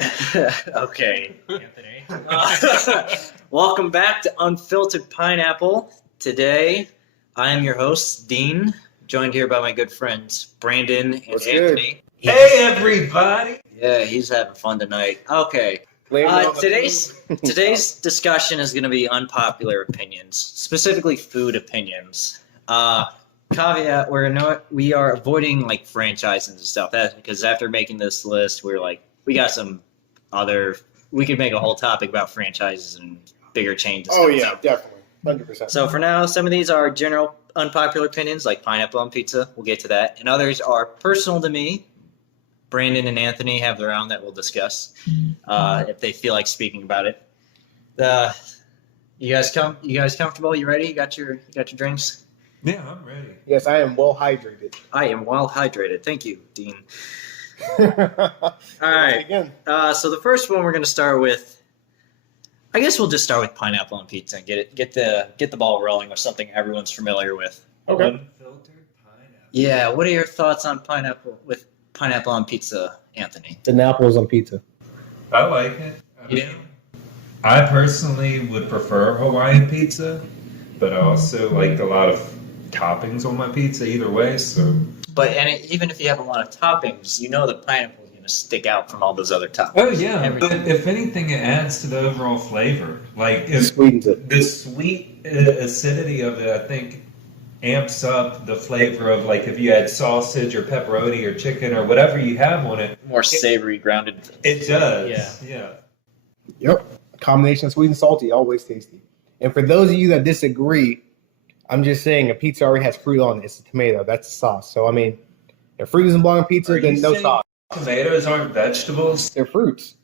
Okay, Anthony. Welcome back to Unfiltered Pineapple. Today, I am your host, Dean, joined here by my good friends, Brandon and What's Anthony. Hey, everybody! Yeah, he's having fun tonight. Okay. Today's discussion is going to be unpopular opinions, specifically food opinions. Caveat: we are avoiding like franchises and stuff. That's because after making this list, we're like, we got some other. We could make a whole topic about franchises and bigger chains. Oh yeah, definitely, 100%. So for now, some of these are general unpopular opinions, like pineapple on pizza. We'll get to that, and others are personal to me. Brandon and Anthony have their own that we'll discuss if they feel like speaking about it. You guys comfortable? You ready? You got your drinks? Yeah, I'm ready. Yes, I am well hydrated. I am well hydrated. Thank you, Dean. All right. So the first one we're going to start with. I guess we'll just start with pineapple on pizza and get the ball rolling with something everyone's familiar with. Okay. Unfiltered pineapple. Yeah. What are your thoughts on pineapple on pizza, Anthony? The apples on pizza. I like it. I personally would prefer Hawaiian pizza, but I also like a lot of toppings on my pizza either way. So, even if you have a lot of toppings, you know the pineapple is going to stick out from all those other toppings. oh yeah, but if anything, it adds to the overall flavor. Like Sweetens it. The sweet acidity of it, I think, amps up the flavor of like if you add sausage or pepperoni or chicken or whatever you have on it. More savory, grounded. It does. Yeah. Yep. A combination of sweet and salty, always tasty. And for those of you that disagree, I'm just saying a pizza already has fruit on it. It's a tomato. That's the sauce. So, I mean, if fruit isn't belong on pizza, then no sauce. Tomatoes aren't vegetables? They're fruits.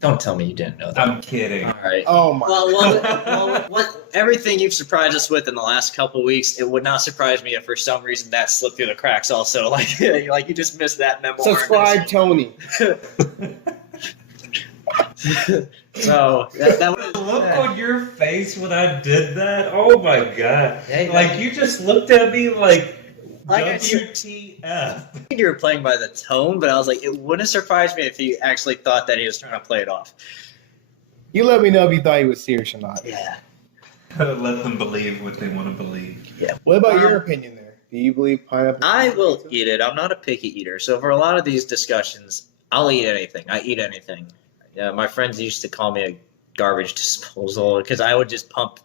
Don't tell me you didn't know that. I'm kidding. All right. Oh, my. Well, everything you've surprised us with in the last couple of weeks, it would not surprise me if for some reason that slipped through the cracks also. Like you just missed that memo. Subscribe, Tony. So that was the look on your face when I did that. Oh my god! Hey, like you just looked at me like WTF. WTF. You were playing by the tone, but I was like, it wouldn't surprise me if he actually thought that he was trying to play it off. You let me know if you thought he was serious or not. Yeah. Let them believe what they want to believe. Yeah. What about your opinion there? Do you believe pineapple? I will eat it. I'm not a picky eater. So for a lot of these discussions, I'll eat anything. I eat anything. Yeah, my friends used to call me a garbage disposal because I would pump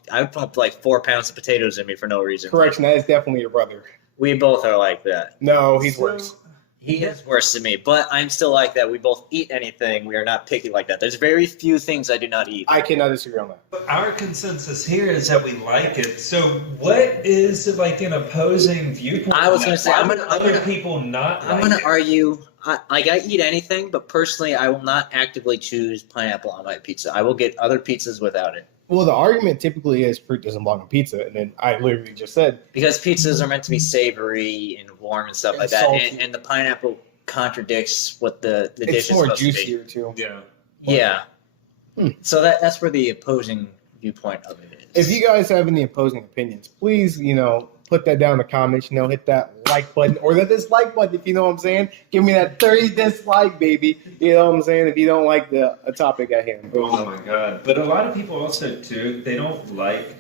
like 4 pounds of potatoes in me for no reason. Correction, that is definitely your brother. We both are like that. No, he's worse. He is worse than me, but I'm still like that. We both eat anything. We are not picky like that. There's very few things I do not eat. I cannot disagree on that. Our consensus here is that we like it. So what is like an opposing viewpoint? I was going to say, I'm going to argue. I eat anything, but personally, I will not actively choose pineapple on my pizza. I will get other pizzas without it. Well, the argument typically is fruit doesn't belong on pizza, and then I literally just said because pizzas are meant to be savory and warm and stuff like that, and the pineapple contradicts what the dish is supposed to be. It's more juicier too. Yeah. Yeah. So that's where the opposing viewpoint of it is. If you guys have any opposing opinions, please, put that down in the comments. Hit that like button or that dislike button, if you know what I'm saying. Give me that 30 dislike, baby. You know what I'm saying? If you don't like the topic at hand. Oh my god! But a lot of people also too, they don't like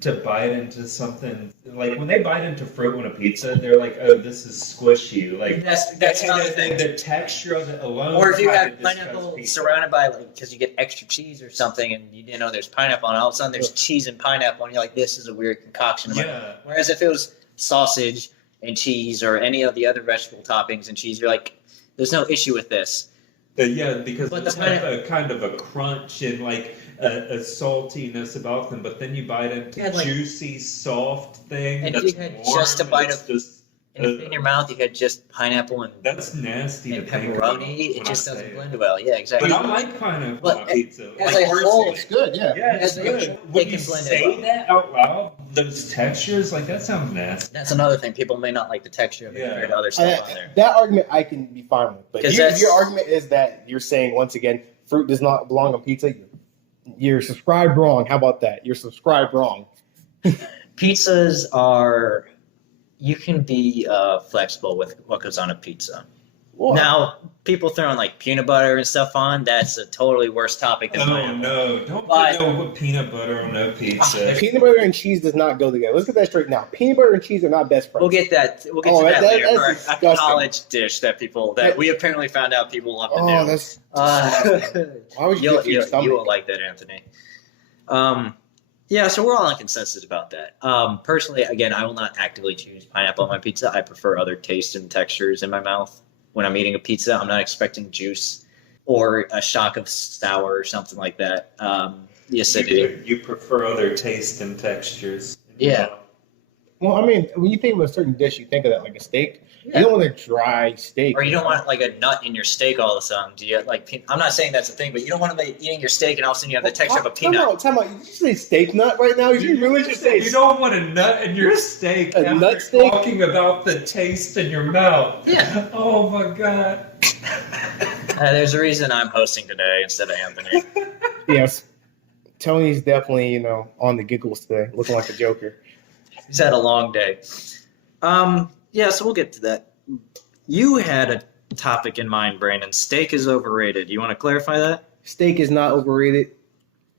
to bite into something. Like when they bite into fruit on a pizza, they're like, "Oh, this is squishy." Like that's another thing. The texture of it alone. Or if you have pineapple surrounded by because you get extra cheese or something, and you didn't know there's pineapple, and all of a sudden there's cheese and pineapple, and you're like, "This is a weird concoction." Yeah. Whereas if it was sausage and cheese or any of the other vegetable toppings and cheese, you're like, "There's no issue with this." Yeah, because it's a kind of a crunch and like a saltiness about them, but then you bite into juicy, soft thing. And if you had just a bite of in your mouth, you had just pineapple and that's nasty and pepperoni. It just doesn't blend well. Yeah, exactly. But I like pineapple on pizza. As a whole, it's good. Yeah, it's good. When you say that out loud, those textures, like that sounds nasty. That's another thing. People may not like the texture of it compared to other stuff on there. That argument I can be fine with. But if your argument is that you're saying, once again, fruit does not belong on pizza, you're subscribed wrong. How about that? You're subscribed wrong. Pizzas are... You can be flexible with what goes on a pizza. Well, Now, people throwing like peanut butter and stuff on, that's a totally worse topic than Oh pineapple. no! Don't But- put no peanut butter on no pizza. peanut butter and cheese does not go together. Let's get that straight now. Peanut butter and cheese are not best friends. We'll get that. We'll get Oh, to that that- later. that's For a disgusting. college dish that we apparently found out people love to Oh, do. that's. Uh, Why would you do it to your you stomach? will like that, Anthony. Yeah, so we're all on consensus about that. Personally, again, I will not actively choose pineapple on my pizza. I prefer other tastes and textures in my mouth when I'm eating a pizza. I'm not expecting juice or a shock of sour or something like that. The acidity. You prefer other taste and textures. Yeah. Well, I mean, when you think of a certain dish, you think of that like a steak. Yeah. You don't want a dry steak. Or you don't want like a nut in your steak all of a sudden. Do you like? I'm not saying that's a thing, but you don't want to be eating your steak and all of a sudden you have the texture of a peanut. Time out. Did you say steak nut right now? Did you really just say You don't want a nut in your steak. A after nut steak? Talking about the taste in your mouth. Yeah. Oh my god. There's a reason I'm hosting today instead of Anthony. Yes. Tony's definitely, on the giggles today, looking like a Joker. He's had a long day. Yeah, so we'll get to that. You had a topic in mind, Brandon. Steak is overrated. You want to clarify that? Steak is not overrated,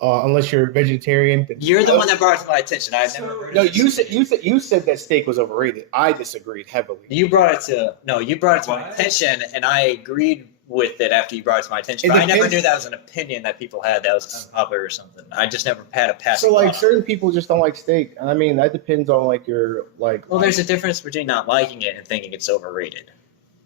unless you're a vegetarian. You're the one that brought it to my attention. I've never heard No, of this. you said that steak was overrated. I disagreed heavily. You brought it to my What? attention, and I agreed with it after you brought it to my attention. It But I never depends- knew that was an opinion that people had that was unpopular or something. I just never had a passing So, like, thought. certain people just don't like steak. I mean, that depends on, like, your, like... Well, there's a difference between not liking it and thinking it's overrated.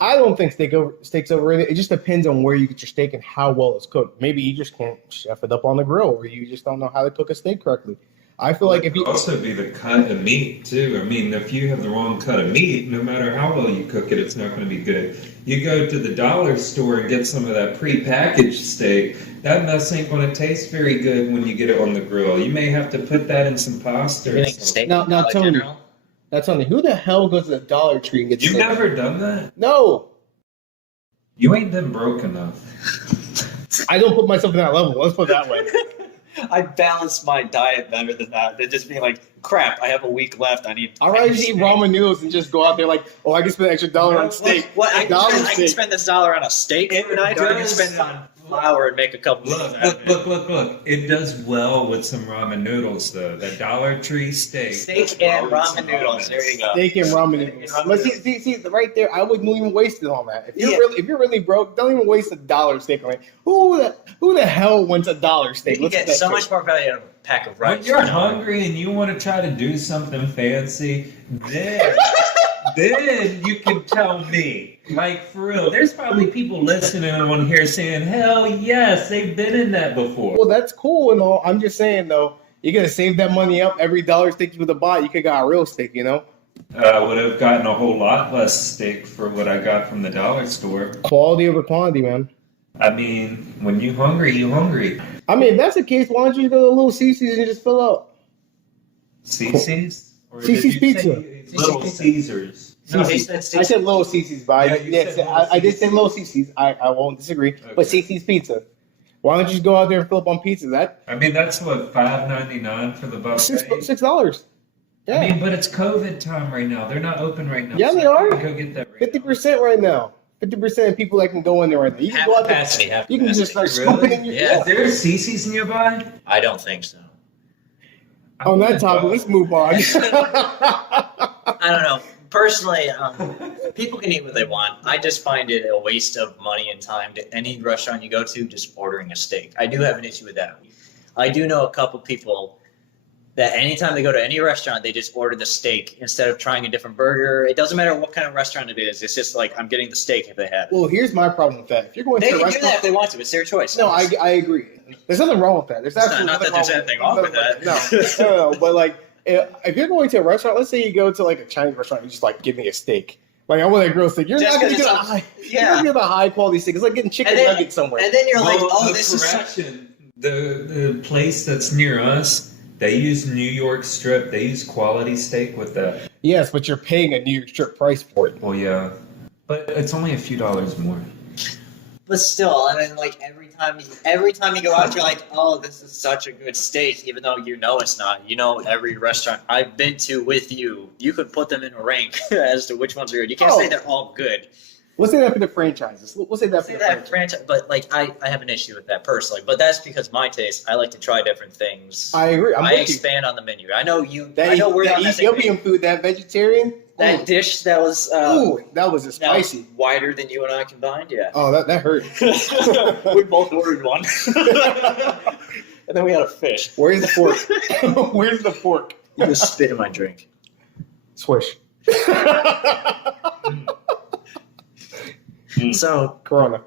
I don't think steak's overrated. It just depends on where you get your steak and how well it's cooked. Maybe you just can't chef it up on the grill, or you just don't know how to cook a steak correctly. I feel like if It you... could also be the cut of meat too. I mean, if you have the wrong cut of meat, no matter how well you cook it, it's not going to be good. You go to the dollar store and get some of that pre-packaged steak. That mess ain't going to taste very good when you get it on the grill. You may have to put that in some pasta. You or think something. steak Now, in Tony, general? that's on me. Who the hell goes to the Dollar Tree and gets You've steak? never done that? No, You ain't been broke enough. I don't put myself in that level. Let's put it that way. I balance my diet better than that. Than just being like, crap, I have a week left. I need. I'd rather just eat ramen noodles and just go out there like, oh, I can spend an extra $1 on steak. What? I $1 can steak. spend this dollar on a steak It for night, or I can does. spend it on flour and make a couple. Look. It does well with some ramen noodles, though. That Dollar Tree steak. Steak and ramen noodles. There you go. Steak and ramen noodles. But see, right there, I wouldn't even waste it on that. If you're really broke, don't even waste $1 steak on it. Who the hell wants $1 steak? You can Let's get get so that much straight. more value out of a pack of rice. When you're hungry and you want to try to do something fancy, then you can tell me. Like, for real, there's probably people listening on here saying, hell yes, they've been in that before. Well, that's cool and all. I'm just saying though, you're gonna save that money up. Every $1 steak you would have bought, you could got a real steak. I would have gotten a whole lot less steak for what I got from the dollar store. Quality over quantity, man. I mean, when you hungry, you hungry. I mean, if that's the case, why don't you go to Little Caesars and just fill out? Cece's? Or Cece's did you Pizza. say Little Pizza. Caesars. No, he Cece's. said I said Little Caesars, but Yeah, you said Little I did say Caesars. Little Caesars. I won't disagree. But Okay. Cece's Pizza. Why don't you just go out there and fill up on pizza? That I mean, that's what, $5.99 for the buffet? $6. Yeah, I mean, but it's COVID time right now. They're not open right now. Yeah, so they you are. can Go get that right 50% right now. 50% of people that can go in there right now. You can Half go out there. capacity, half You can just start Really? scooping in your Yeah. Is there a Cece's nearby? I don't think so. On that topic, let's move on. I don't know. Personally, people can eat what they want. I just find it a waste of money and time to any restaurant you go to just ordering a steak. I do have an issue with that. I do know a couple people that anytime they go to any restaurant, they just order the steak instead of trying a different burger. It doesn't matter what kind of restaurant it is. It's just like, I'm getting the steak if they have it. Well, here's my problem with that. If you're going They to a can do that if restaurant, they want to. It's their choice. no, I agree. There's nothing wrong with that. There's absolutely not that nothing there's anything wrong with that. No, but like, if you're going to a restaurant, let's say you go to like a Chinese restaurant, and you just like give me a steak. Like I want a grilled steak. You're Just not going to 'cause get a it's high. Yeah. You're not gonna get a high quality steak. It's like getting chicken And then- nuggets somewhere. And then you're like, Well, oh, the this is such... correction. The place that's near us, they use New York strip. They use quality steak with that. Yes, but you're paying a New York strip price for it. Well, yeah, but it's only a few dollars more. But still, and then like every time you go out, you're like, oh, this is such a good steak, even though you know it's not. You know, every restaurant I've been to with you, you could put them in a rank as to which ones are good. You can't say Oh. they're all good. We'll say that for the franchises. We'll say that for Say the that franchise. franchise, but like I have an issue with that personally. But that's because my taste. I like to try different things. I agree. I'm I with expand on the menu. I know you. That, I know we're that on that same Ethiopian food, that vegetarian. That dish that was Ooh, that was a that was spicy. wider than you and I combined. Yeah. Oh, that hurt. We both ordered one. And then we had a fish. Where's the fork? Where's the fork? You just spit in my drink. Swish. So Corona.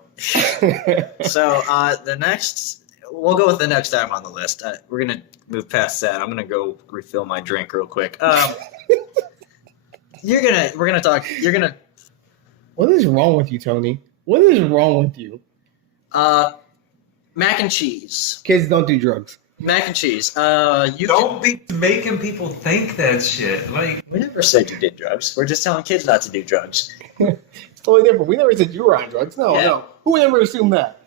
the next, we'll go with the next item on the list. We're gonna move past that. I'm gonna go refill my drink real quick. We're gonna talk. What is wrong with you, Tony? What is wrong with you? Mac and cheese. Kids don't do drugs. Mac and cheese. Don't be making people think that shit. Like, We never said you did drugs. We're just telling kids not to do drugs. It's totally different. We never said you were on drugs. No, Yeah. no. Who would ever assume that?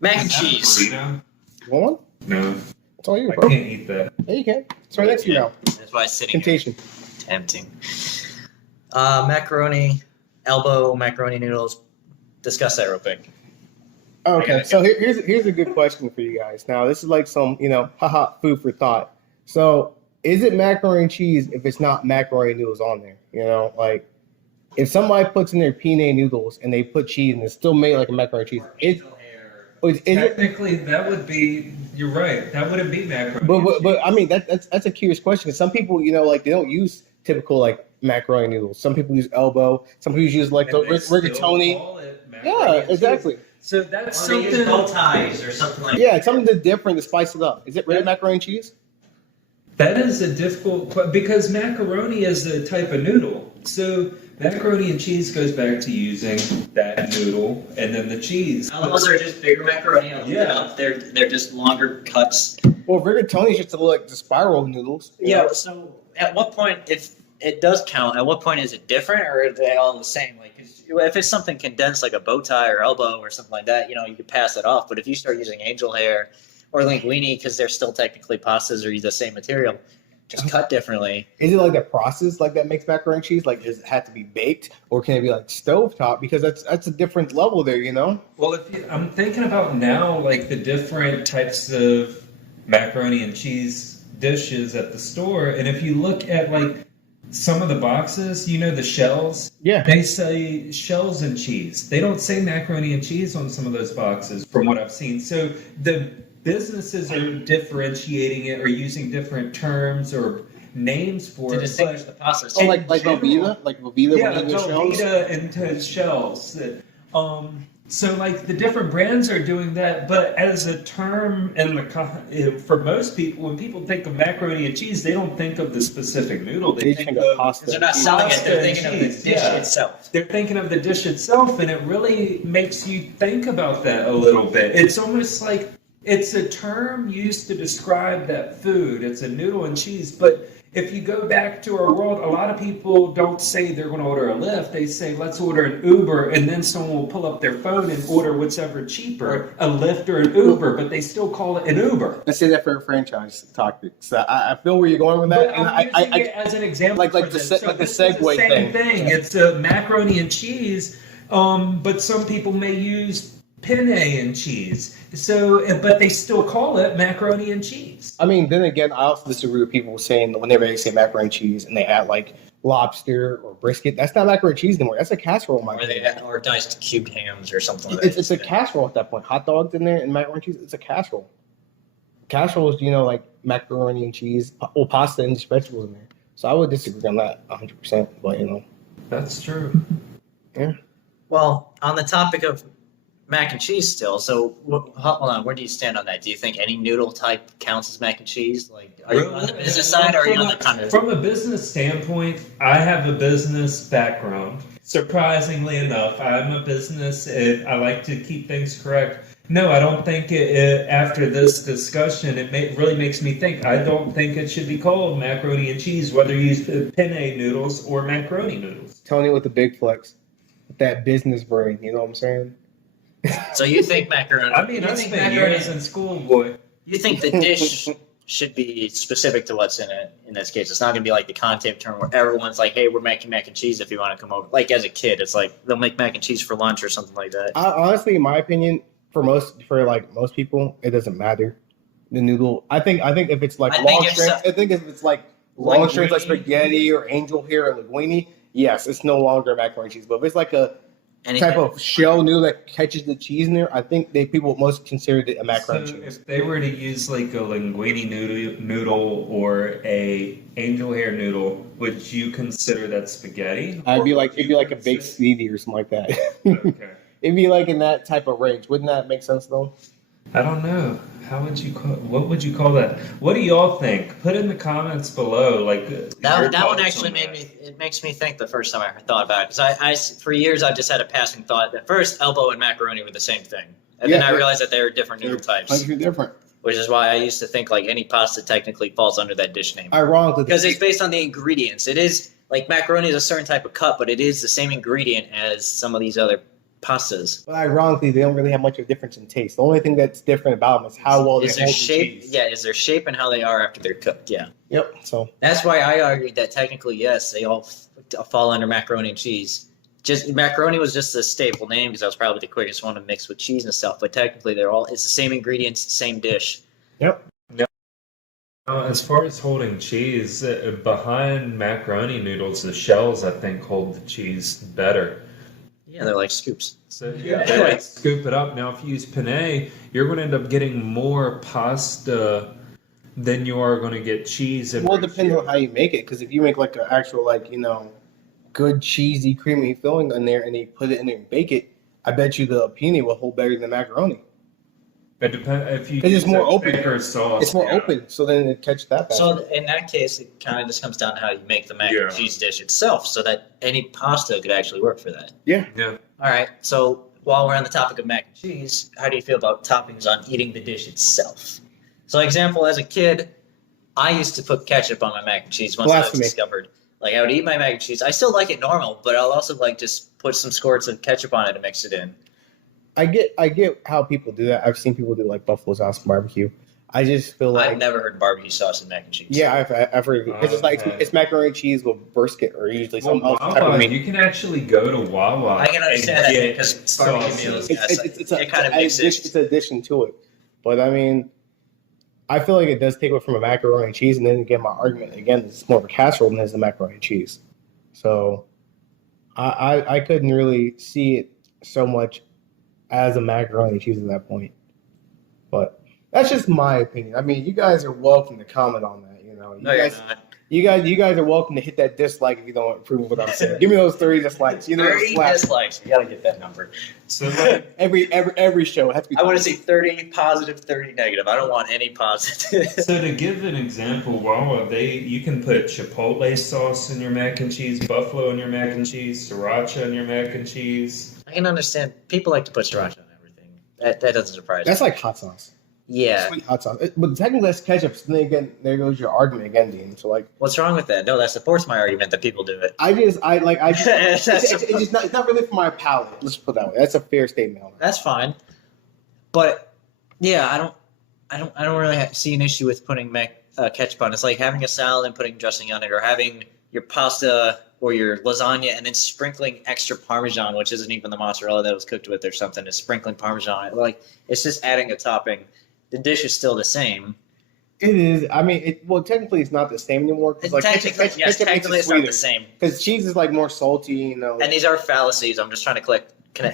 Mac and is that a cheese. burrito? You want one? No, It's all you, I bro. can't eat that. Yeah, you can. It's right next to you now. That's why it's sitting here. Temptation. Tempting. Macaroni, elbow, macaroni noodles. Discuss that real quick. Okay, so here's a good question for you guys. Now, this is like some, haha, food for thought. So, is it macaroni and cheese if it's not macaroni noodles on there? Like, if somebody puts in their penne noodles and they put cheese and it's still made like a macaroni and cheese, is it? Technically, that would be. You're right. That wouldn't be macaroni. But I mean that's a curious question. Some people, like they don't use typical like macaroni noodles. Some people use elbow. Some people use like the rigatoni. Yeah, exactly. So that's Or they use something. bow ties or something like Yeah, it's something that's different to spice it up. Is it really macaroni and cheese? That is a difficult because macaroni is a type of noodle. So macaroni and cheese goes back to using that noodle and then the cheese. Elbows are just bigger macaroni. Yeah. They're just longer cuts. Well, rigatoni is just like the spiral noodles. Yeah. So at what point, if it does count, at what point is it different, or are they all the same? Like, if it's something condensed like a bow tie or elbow or something like that, you could pass it off. But if you start using angel hair or linguine, because they're still technically pastas or the same material, just cut differently. Is it like the process like that makes macaroni and cheese? Like, does it have to be baked, or can it be like stovetop? Because that's a different level there, Well, I'm thinking about now, like the different types of macaroni and cheese dishes at the store, and if you look at like some of the boxes, the shells. Yeah. They say shells and cheese. They don't say macaroni and cheese on some of those boxes, from what I've seen. So the businesses are differentiating it or using different terms or names for To it. distinguish the pastas. Oh, like Velveeta, Yeah, when you do shells. Velveeta into shells. So like the different brands are doing that, but as a term for most people, when people think of macaroni and cheese, they don't think of the specific noodle. They think of pasta. They're not selling it. They're thinking of the cheese, dish yeah. itself. They're thinking of the dish itself, and it really makes you think about that a little bit. It's almost like it's a term used to describe that food. It's a noodle and cheese, but if you go back to our world, a lot of people don't say they're going to order a Lyft. They say, let's order an Uber, and then someone will pull up their phone and order whatever cheaper, a Lyft or an Uber, but they still call it an Uber. Let's say that for a franchise topic. So I feel where you're going with that. But And I'm using it as an example. like for the this. like the this is the segue same thing. It's a macaroni and cheese, but some people may use penne and cheese. So, but they still call it macaroni and cheese. I mean, then again, I also disagree with people saying whenever they say macaroni and cheese and they add like lobster or brisket, that's not macaroni and cheese anymore. That's a casserole. In my Or they opinion. or diced cubed hams or something like It's that. a casserole at that point. Hot dogs in there and macaroni and cheese. It's a casserole. Casserole is like macaroni and cheese, or pasta and just vegetables in there. So I would disagree on that 100%. But That's true. yeah. Well, on the topic of mac and cheese still, so hold on, where do you stand on that? Do you think any noodle type counts as mac and cheese? Like, are you on the business side, or are you on the kind of... From a business standpoint, I have a business background. Surprisingly enough, I'm a business and I like to keep things correct. No, I don't think after this discussion, really makes me think. I don't think it should be called macaroni and cheese, whether you use penne noodles or macaroni noodles. Tony with the big flex. With that business brain, you know what I'm saying? So you think macaroni... I mean, you I think spent macaroni... years in school, boy. You think the dish should be specific to what's in it. In this case, it's not going to be like the content term where everyone's like, "Hey, we're making mac and cheese. If you want to come over." Like as a kid, it's like they'll make mac and cheese for lunch or something like that. Honestly, in my opinion, for most people, it doesn't matter. The noodle. I think if it's like long strips, I think if it's like long strips like spaghetti or angel hair or linguine, yes, it's no longer macaroni and cheese. But if it's like a type of shell noodle that catches the cheese in there, I think people most consider it a macaroni and cheese. If they were to use like a linguine noodle or a angel hair noodle, would you consider that spaghetti? It'd be like a baked ziti or something like that. Okay. It'd be like in that type of range. Wouldn't that make sense though? I don't know. What would you call that? What do y'all think? Put in the comments below. Like that one actually makes me think the first time I thought about it, because I for years I've just had a passing thought that first elbow and macaroni were the same thing, and then I realized that they were different noodle types. They're different. Which is why I used to think like any pasta technically falls under that dish name. Ironically, because it's based on the ingredients. It is like macaroni is a certain type of cut, but it is the same ingredient as some of these other pastas. But ironically, they don't really have much of a difference in taste. The only thing that's different about them is how well they hold the shape. cheese. Yeah, is their shape and how they are after they're cooked. Yeah. Yep. So that's why I argued that technically, yes, they all fall under macaroni and cheese. Just macaroni was just a staple name because that was probably the quickest one to mix with cheese and stuff. But technically, it's the same ingredients, same dish. Yep. As far as holding cheese, behind macaroni noodles, the shells I think hold the cheese better. Yeah, they're like scoops. So they like scoop it up. Now, if you use penne, you're going to end up getting more pasta than you are going to get cheese. Well, it depends on how you make it. Because if you make like an actual good cheesy creamy filling in there and you put it in there and bake it, I bet you the penne will hold better than macaroni. It depends if you. Because it's more open. Sauce, it's more open, so then it catches that better. So in that case, it kind of just comes down to how you make the mac and cheese dish itself, so that any pasta could actually work for that. Yeah. Yeah. All right. So while we're on the topic of mac and cheese, how do you feel about toppings on eating the dish itself? So, example, as a kid, I used to put ketchup on my mac and cheese once I was discovered. Like I would eat my mac and cheese. I still like it normal, but I'll also like just put some squirts of ketchup on it to mix it in. I get how people do that. I've seen people do like buffalo sauce and barbecue. I just feel like I've never heard barbecue sauce and mac and cheese. Yeah, I've heard. It's just like it's macaroni and cheese with brisket or usually something else. You can actually go to Wawa. I can understand that because barbecue meals. It's an addition to it. But I mean, I feel like it does take away from a macaroni and cheese, and then again, my argument again is it's more of a casserole than it is the macaroni and cheese. So I couldn't really see it so much as a macaroni and cheese at that point. But that's just my opinion. I mean, you guys are welcome to comment on that. You guys are welcome to hit that dislike if you don't approve of what I'm saying. Give me those 30 dislikes. 30 dislikes. You gotta get that number. So every show has to be. I want to see 30 positive, 30 negative. I don't want any positive. So to give an example, Wawa, you can put chipotle sauce in your mac and cheese, buffalo in your mac and cheese, sriracha in your mac and cheese. I can understand. People like to put sriracha on everything. That doesn't surprise me. That's like hot sauce. Yeah. Sweet hot sauce. But technically that's ketchup. So then again, there goes your argument again, Dean. So like, what's wrong with that? No, that supports my argument that people do it. It's not really for my palate. Let's put it that way. That's a fair statement. That's fine. But yeah, I don't really see an issue with putting ketchup on. It's like having a salad and putting dressing on it, or having your pasta or your lasagna and then sprinkling extra Parmesan, which isn't even the mozzarella that was cooked with or something, is sprinkling Parmesan. Like, it's just adding a topping. The dish is still the same. It is. I mean, technically it's not the same anymore. Technically it's not the same. Because cheese is like more salty, And these are fallacies. I'm just trying to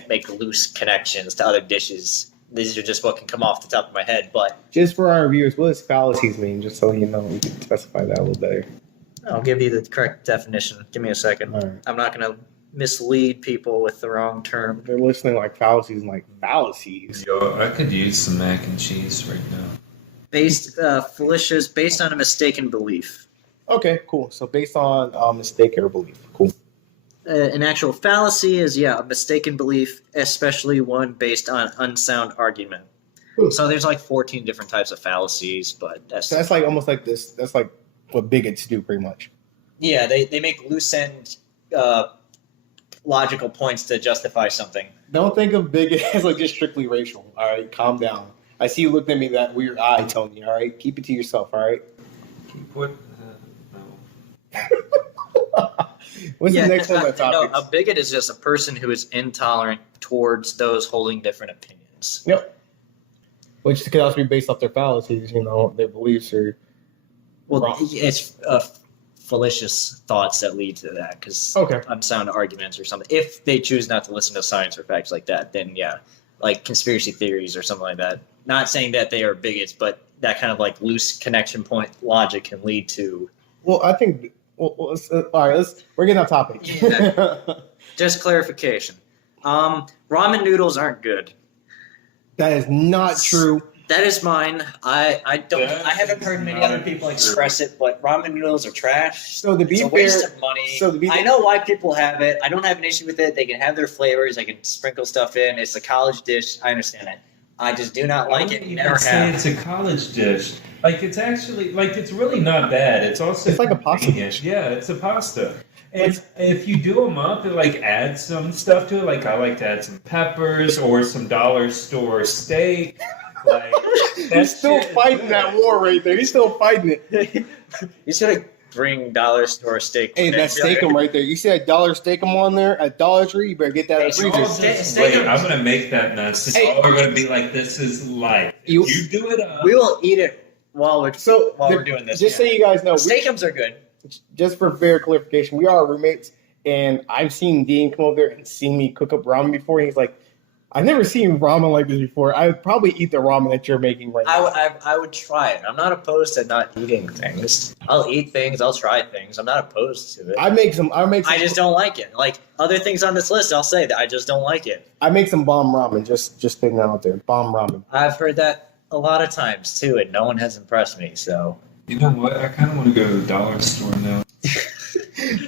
make loose connections to other dishes. These are just what can come off the top of my head. But just for our viewers, what does fallacies mean? Just so you know, we can specify that a little better. I'll give you the correct definition. Give me a second. Right. I'm not going to mislead people with the wrong term. They're listening like fallacies and like fallacies. Yo, I could use some mac and cheese right now. Fallacious, based on a mistaken belief. Okay, cool. So based on a mistake or belief. Cool. An actual fallacy is, a mistaken belief, especially one based on unsound argument. Ooh. So there's like 14 different types of fallacies, but that's like almost like this. That's like what bigots do, pretty much. Yeah, they make loose end logical points to justify something. Don't think of bigot as like just strictly racial. All right, calm down. I see you looking at me that weird eye, Tony. All right, keep it to yourself. All right. Keep what? No. What's the next one on No, topic? a bigot is just a person who is intolerant towards those holding different opinions. Yep. Which could also be based off their fallacies, their beliefs or. Well, wrong. it's fallacious thoughts that lead to that because Okay. unsound arguments or something. If they choose not to listen to science or facts like that, then yeah, like conspiracy theories or something like that. Not saying that they are bigots, but that kind of like loose connection point logic can lead to. Well, I think. Well, all right. We're getting off topic. Yeah. Just clarification. Ramen noodles aren't good. That is not true. That is mine. I don't. That I haven't heard many is other not people true. express it, but ramen noodles are trash. So to be It's a fair, waste of money. so to be I know why people have it. I don't have an issue with it. They can have their flavors. They can sprinkle stuff in. It's a college dish. I understand it. I just do not like it. Never say have. it's a college dish. Like it's actually it's really not bad. It's also It's like a pasta dish. Yeah, it's a pasta. And if you do them up and add some stuff to it, like I like to add some peppers or some dollar store steak. Like He's still fighting that war right there. He's still fighting it. You should bring dollar store steak. Hey, that steakum right there. You see that dollar steakum on there at Dollar Tree? You better get that at Hey, freezer. Wait, I'm gonna make that mess. It's Hey. all gonna be like this is life. You- You do it up. We will eat it while we're we're doing this. Just so you guys know, steakums are good. just for fair clarification, we are roommates, and I've seen Dean come over there and seen me cook up ramen before. And he's like, "I've never seen ramen like this before. I would probably eat the ramen that you're making right now." I would try it. I'm not opposed to not eating things. I'll eat things. I'll try things. I'm not opposed to it. I make some. I just don't like it. Like other things on this list, I'll say that I just don't like it. I make some bomb ramen. Just putting that out there. Bomb ramen. I've heard that a lot of times too, and no one has impressed me. So You know what? I kind of want to go to the dollar store now.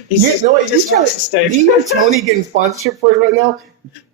You know what? just You wants to stay. do you hear Tony getting sponsorship for it right now?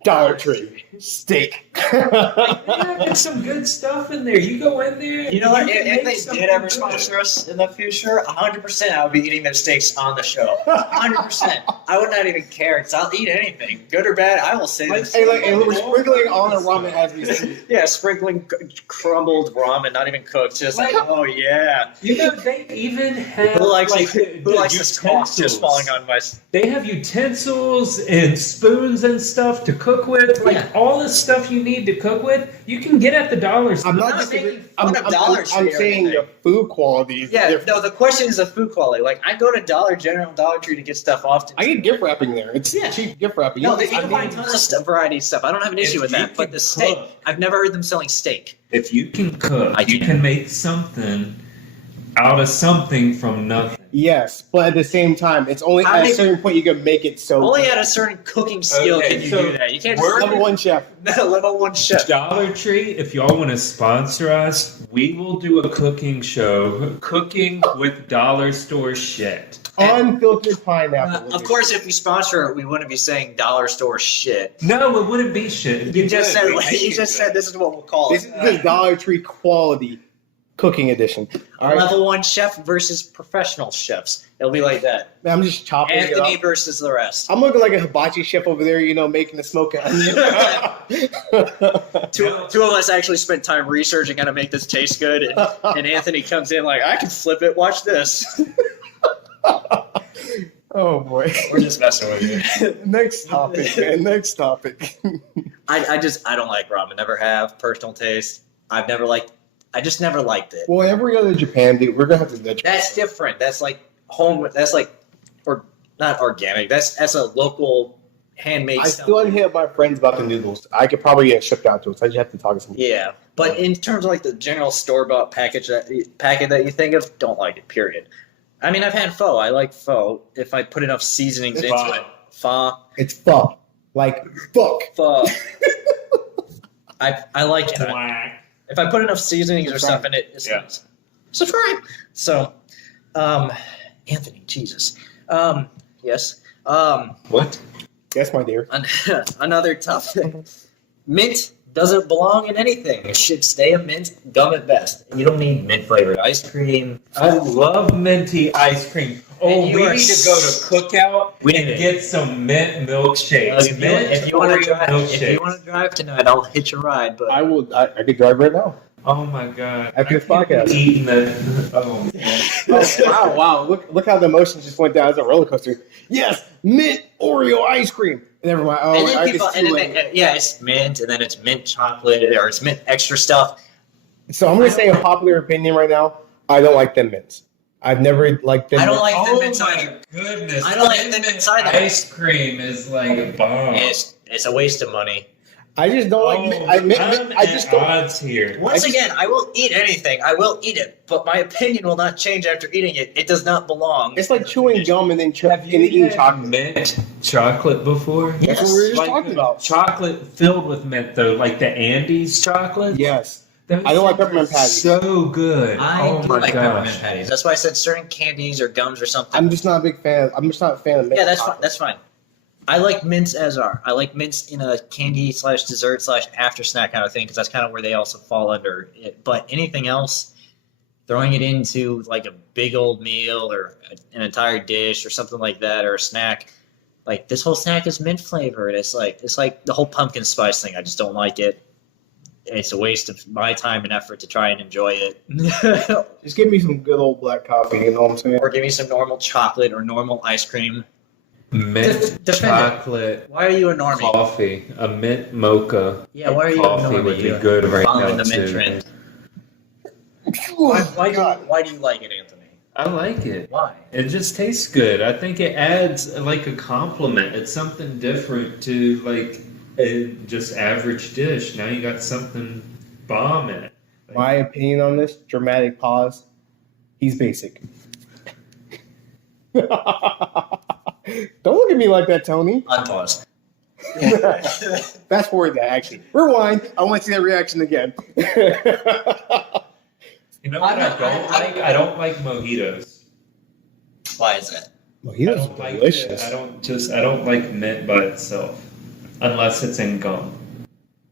Dollar Tree steak. Yeah, there's some good stuff in there. You go in there. You know what? can If make they something did ever good. sponsor us in the future, 100% I would be eating their steaks on the show. 100%. I would not even care because I'll eat anything, good or bad. I will say this. Hey, and we're sprinkling on the ramen as we speak. Yeah, sprinkling crumbled ramen, not even cooked. Just like, oh yeah. You know, they even have Who likes the this cough just falling on my? They have utensils and spoons and stuff to cook with. Like Yeah. all the stuff you need to cook with, you can get at the dollar store. I'm not not just. making I'm, fun of I'm, Dollar I'm, Tree I'm or saying anything. the food quality is Yeah, different. no. The question is the food quality. Like I go to Dollar General, Dollar Tree to get stuff often. I get gift wrapping there. It's Yeah. cheap gift wrapping. No, You you can find tons of variety of stuff. I don't have an issue If with you that. But can the steak, cook- I've never heard them selling steak. If you can cook, you can. can make something out of something from nothing. Yes, but at the same time, it's only How at many- a certain point you can make it so. Only at a certain cooking skill Okay, can you so do that. You can't we're- just Number one chef. level one chef. Dollar Tree, if y'all want to sponsor us, we will do a cooking show, cooking with dollar store shit. Unfiltered pineapple. Of course, if we sponsor it, we wouldn't be saying dollar store shit. No, it wouldn't be shit. It'd be You just good. said We make you it just good. said this is what we'll call This it. is the Dollar Tree quality cooking edition. All right, Level one chef versus professional chefs. It'll be like that. I'm just chopping it Anthony up. versus the rest. I'm looking like a hibachi chef over there, making the smoking onion. Two of us actually spent time researching how to make this taste good, and Anthony comes in like, I can flip it. Watch this. Oh boy. We're just messing with you. Next topic, man. Next topic. I don't like ramen. Never have. Personal taste. I just never liked it. Well, every other Japan dude, we're gonna have to ditch. That's different. That's like home. That's like, or not organic. That's a local handmade. I stuff. still haven't hit up my friends about the noodles. I could probably get it shipped out to us. I just have to talk to some. Yeah, but in terms of like the general store bought packet that you think of, don't like it. Period. I mean, I've had pho. I like pho if I put enough seasonings It's into pho. it. Pho, It's pho. Like fuck. pho. I like it. If I put enough seasonings or stuff in it, it's Yeah. nice. Subscribe. So, Anthony, Jesus. Yes. What? Yes, my dear. Another tough thing. Mint doesn't belong in anything. It should stay a mint gum at best. You don't need mint flavored ice cream. I love minty ice cream. Oh, And we you are need to go to Cookout and get some mint milkshakes. If you want to milkshakes. drive tonight, I'll hitch a ride. But I could drive right now. Oh my god! After this podcast. Eating the. Oh man. Wow! Look how the emotions just went down. It's a roller coaster. Yes, mint Oreo ice cream. Never mind. Oh, and then I people, guess and then it's mint, and then it's mint chocolate, or it's mint extra stuff. So I'm gonna say a popular opinion right now. I don't like thin mints. I've never liked thin. I don't like thin Oh mints my either. goodness! I don't like thin mints either. Ice cream is like a bomb. It's a waste of money. I just don't like. I just don't. Odds here. Once again, I will eat anything. I will eat it, but my opinion will not change after eating it. It does not belong. It's like chewing gum and then Have you eating had chocolate. mint chocolate before? That's what we were just Like talking about. Chocolate filled with mint, though, like the Andes chocolate. Yes. Those I don't like things peppermint are patties. So good. I Oh do my like gosh. peppermint patties. That's why I said certain candies or gums or something. I'm just not a big fan. I'm just not a fan of mint. Yeah, that's fine. chocolate. That's fine. I like mints as are. I like mints in a candy / dessert / after snack kind of thing because that's kind of where they also fall under it. But anything else, throwing it into like a big old meal or an entire dish or something like that or a snack, like this whole snack is mint flavored. It's like the whole pumpkin spice thing. I just don't like it. It's a waste of my time and effort to try and enjoy it. Just give me some good old black coffee. You know what I'm saying? Or give me some normal chocolate or normal ice cream. Mint Defend it. chocolate Why are you a normie? coffee, a mint mocha. Yeah, why are you a Coffee normie? would be You good right following now, the mint too. trend. Oh, Why God. do you like it, Anthony? I like it. Why? It just tastes good. I think it adds like a compliment. It's something different to like a just average dish. Now you got something bomb in it. My opinion on this, dramatic pause. He's basic. Don't look at me like that, Tony. Unpause. Fast forward that, actually. Rewind. I want to see that reaction again. You know what I don't like? I don't like mojitos. Why is that? Mojitos I are don't like delicious. I don't like mint by itself, unless it's in gum.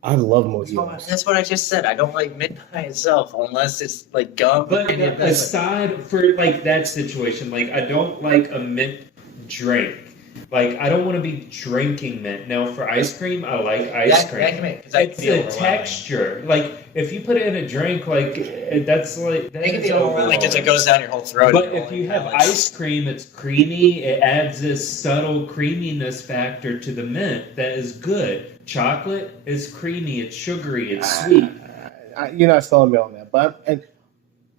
I love mojitos. That's what I just said. I don't like mint by itself unless it's like gum. But and it- aside for like that situation, like I don't like a mint drink. Like I don't want to be drinking mint. Now for ice cream, I like ice cream. It's the texture. Like if you put it in a drink, like that's like that It can is be overwhelming because it goes down your whole throat. But and you're if you like, have "Oh, it's-" ice cream, it's creamy. It adds this subtle creaminess factor to the mint that is good. Chocolate is creamy. It's sugary. It's sweet. You're not selling me on that. But and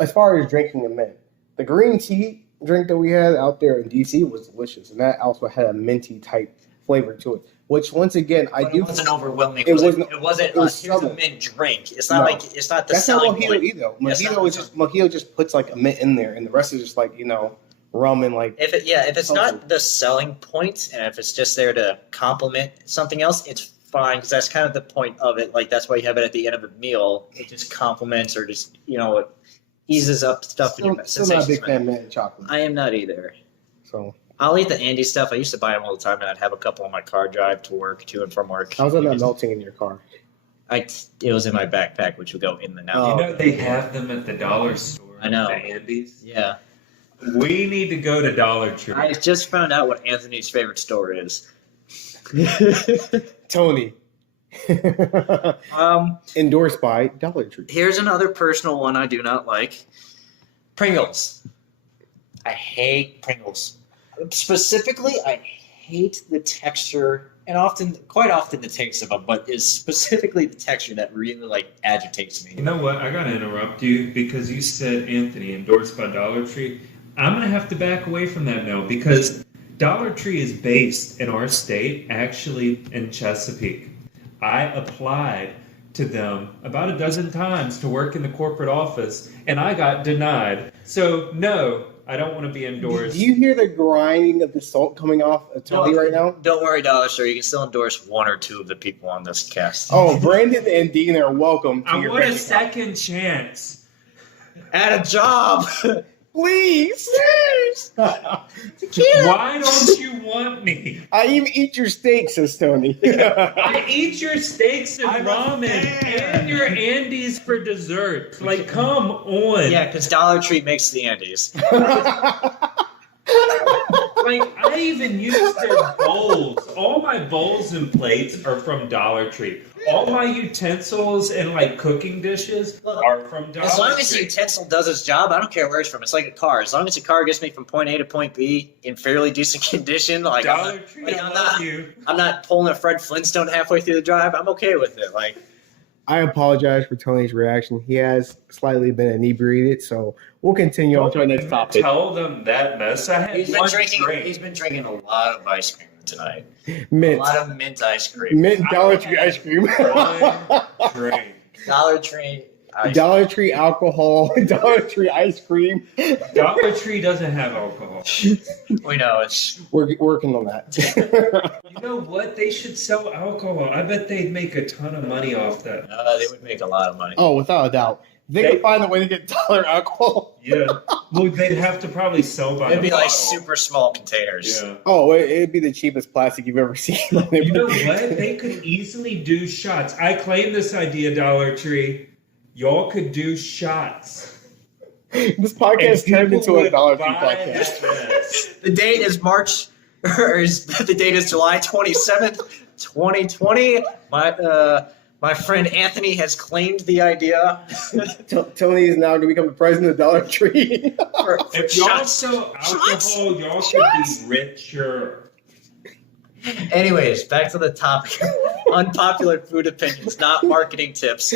as far as drinking a mint, the green tea drink that we had out there in DC was delicious, and that also had a minty type flavor to it. Which once again, I But do. It wasn't overwhelming. It wasn't- It wasn't. it was Here's a subtle. mint drink. It's not No. like it's not the That's not selling mojito point. either. That's not Mojito just puts like a mint in there, and the rest is just like rum and like. If it's not the selling point, and if it's just there to complement something else, it's fine because that's kind of the point of it. Like that's why you have it at the end of a meal. It just complements or just it eases up stuff in your Still not a big sensations. fan of mint and chocolate. I am not either. So I'll eat the Andy stuff. I used to buy them all the time, and I'd have a couple on my car drive to work, to and from work. how's that not melting in your car? It was in my backpack, which would go in the now. Oh. You know they have them at the dollar store. I know. The Andes. Yeah. We need to go to Dollar Tree. I just found out what Anthony's favorite store is. Tony. Endorsed by Dollar Tree. Here's another personal one I do not like. Pringles. I hate Pringles. Specifically, I hate the texture, and quite often the taste of them, but it's specifically the texture that really agitates me. You know what? I gotta interrupt you because you said Anthony endorsed by Dollar Tree. I'm gonna have to back away from that now because Dollar Tree is based in our state, actually in Chesapeake. I applied to them about a dozen times to work in the corporate office, and I got denied. So no, I don't want to be endorsed. Do you hear the grinding of the salt coming off of Tony right now? Don't worry, Dollar Store. You can still endorse one or two of the people on this cast. Oh, Brandon and Dean are welcome to I your want a bank account. second chance. At a job! Please. Why don't you want me? I even eat your steak, says Tony. I eat your steaks and I'm a ramen fan. and your Andes for dessert. Like, come on. Yeah, because Dollar Tree makes the Andes. Like, I even use their bowls. All my bowls and plates are from Dollar Tree. All my utensils and, like, cooking dishes are from Dollar Tree. As long as the utensil does its job, I don't care where it's from. It's like a car. As long as the car gets me from point A to point B in fairly decent condition, like Dollar Tree, I love you. I'm not pulling a Fred Flintstone halfway through the drive. I'm okay with it. Like, I apologize for Tony's reaction. He has slightly been inebriated, so we'll continue on to our next topic. Tell them that mess. I had he's one He's been drinking a lot of ice cream tonight. Mint. A lot of mint ice cream. Mint Dollar Tree ice cream. One drink. Dollar Tree. Dollar Tree alcohol. Dollar Tree ice cream. Dollar Tree doesn't have alcohol. We know it's. We're working on that. You know what? They should sell alcohol. I bet they'd make a ton of money off that. They would make a lot of money. Oh, without a doubt. They could find a way to get dollar alcohol. Yeah. Well, they'd have to probably sell by It'd the be like bottle. super small containers. Yeah. Oh, it'd be the cheapest plastic you've ever seen. You know what? They could easily do shots. I claim this idea, Dollar Tree. Y'all could do shots. This podcast turned into a Dollar Tree podcast. The date is the date is July 27th, 2020. My friend Anthony has claimed the idea. Tony is now going to become the president of Dollar Tree. If y'all Shots. sell Shots. alcohol, y'all could be richer. Anyways, back to the topic. Unpopular food opinions, not marketing tips.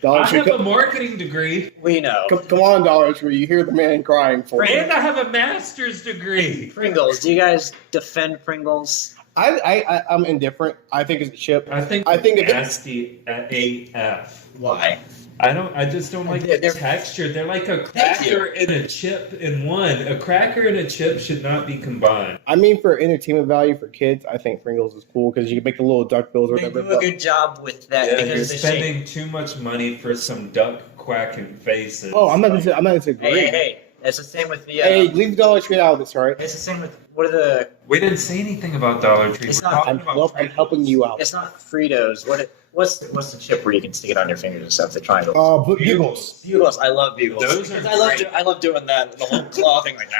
Dollar I Tree, have a marketing degree. We know. come on, Dollar Tree. You hear the man crying for you. And I have a master's degree. Pringles. Do you guys defend Pringles? I'm indifferent. I think it's a chip. I think it's nasty AF. Why? I just don't like the They're- texture. They're like a Thank you. cracker and a chip in one. A cracker and a chip should not be combined. I mean, for entertainment value for kids, I think Pringles is cool because you can make the little duck bills or They whatever. do a good job with that Yeah, because you're of the shape. spending too much money for some duck quacking faces. Oh, I'm not disagreeing. Hey. It's the same with the. Hey, leave Dollar Tree out of this, all right? It's the same with what are the? We didn't say anything about Dollar Tree. It's We're not- talking about I'm helping you out. It's not Fritos. What's the chip where you can stick it on your fingers and stuff? The triangle. Bugles. Bugles. I love Bugles. Those are great. I love doing that. The whole claw thing, like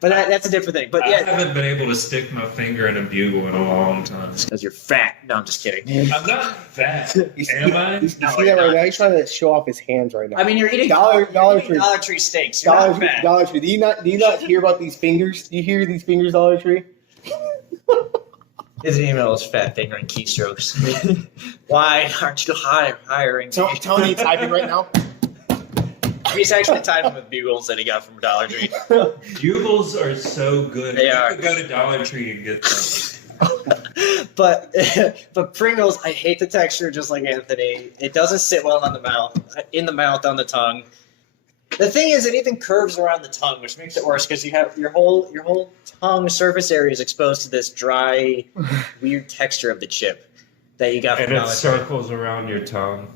But that's a different thing. But I yeah, haven't been able to stick my finger in a bugle in a long time. because you're fat. No, I'm just kidding. I'm not fat. You see, Am I? you see No, that you're right not. now? He's trying to show off his hands right now. I mean, you're eating Dollar Tree. Dollar Tree steaks. You're not fat. Dollar Tree. Do you not hear about these fingers? Do you hear these fingers, Dollar Tree? His email is fat fingering keystrokes. Why aren't you hiring? Tony typing right now. He's actually typing with Bugles that he got from Dollar Tree. Bugles are so good. They you are. could go to Dollar Tree and get them. But Pringles, I hate the texture, just like Anthony. It doesn't sit well on the mouth, on the tongue. The thing is, it even curves around the tongue, which makes it worse because you have your whole tongue surface area is exposed to this dry, weird texture of the chip that you got from And it Dollar Tree. circles around your tongue.